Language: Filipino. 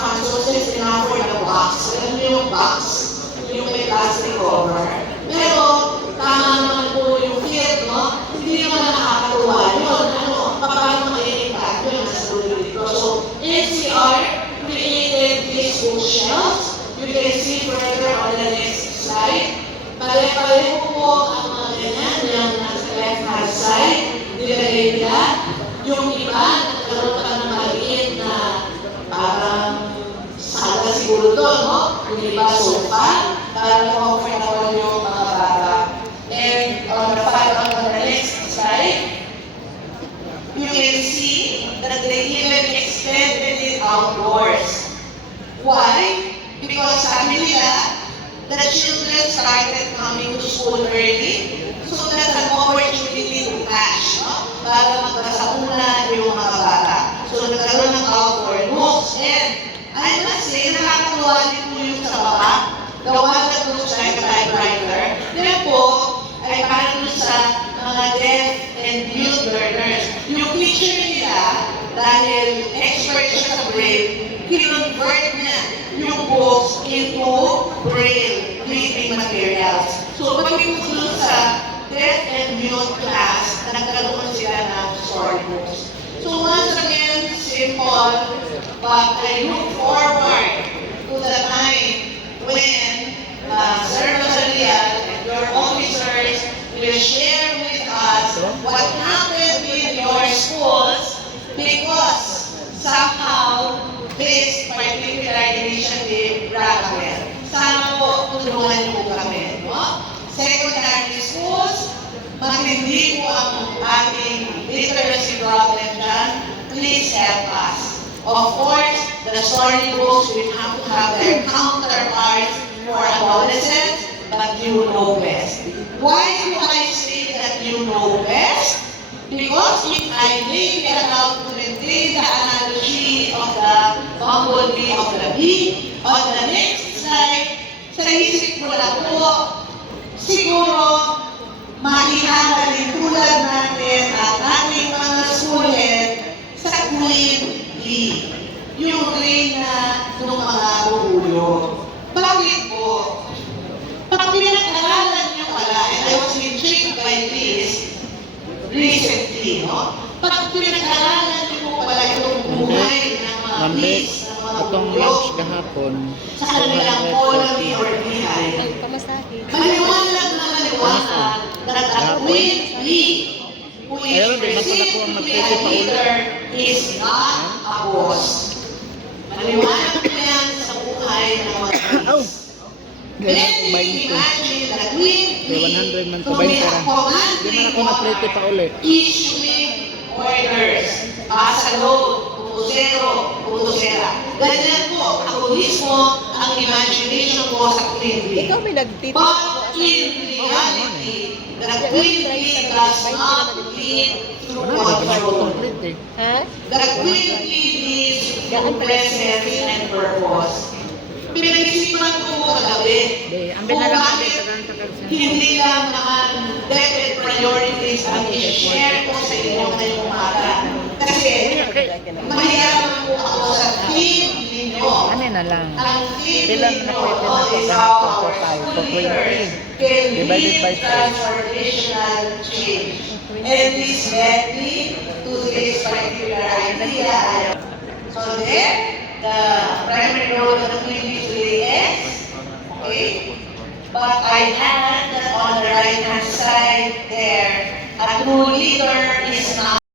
funds was just enough for the box. Alam niyo yung box, yung may plastic cover. Pero, tama naman po yung field, no? Hindi naman nakakatuwa yun. Ano, paano ma-impact yun sa dulo dito? So, NCR created these bookshelves. You can see further on the next slide. Pare-pareho po ang mga ganyan yung nasa left-hand side. Nilagay nila. Yung iba, nagkaroon pa ng maliit na parang sala siguro doon, no? Yung iba, sofa. Para comfortable yung mga bata. And on the next slide, you can see that they even extended it outdoors. Why? Because sabi nila, the children started coming to school early, so that's an opportunity to catch, no? Para magkasauna yung mga bata. So nagkaroon ng outdoor books. And I must say, nakakatuwa din po yung sa baba, the one that looks like a typewriter. Yan po ay para sa mga deaf and mute learners. Yung picture nila, dahil expert siya sa braille, kinonvert niya yung books into braille reading materials. So pagkipunod sa deaf and mute class, nagkaroon sila ng storybooks. So once again, simple, but I look forward to the time when Sir Rosalian and your officers will share with us what happened in your schools, because somehow this particular initiative brought well. Sana po tulungan mo kami, no? Secondary schools, matindi po ang ating literacy problem dyan. Please help us. Of course, the storybooks will have to have their counterparts for adolescents, but you know best. Why do I say that you know best? Because if I may be allowed to maintain the analogy of the bumblebee of the bee, on the next slide, sa isip ko lang po, siguro maihahalin tulad natin at ating mga sulit sa Queen Bee, yung reyna ng mga buhuyo. Bakit po? Pag pinag-aralan niyo pala, and I was intrigued by this recently, no? Pag pinag-aralan niyo po pala itong buhay ng mga bees, ng mga buhuyo, sa kanilang colony or beehive, maliwanag na maliwanag that a queen bee who is perceived to be a leader is not a boss. Maliwanag na yan sa buhay ng mga bees. Then you imagine the queen bee to be a commanding one, issuing orders, pasa load, putosera. Ganyan po, ako mismo, ang imagination ko sa queen bee. Ikaw may nagtitip. But in reality, the queen bee does not lead through control. Ha? The queen bee leads through presence and purpose. Pinag-isipan ko po kagabi kung bakit hindi lang naman definite priorities ang i-share ko sa inyo ngayong umaga. Kasi mahiyaman po ako sa team ninyo. Ano na lang? Ang team Ilan ninyo na pwede na is pagkakot our for 5 for 20? leaders can Divided by lead 5. transformational change. And this led me to this particular idea. So there, the primary role of the queen bee really ends. Okay? But I had on the right hand side there, a true leader is not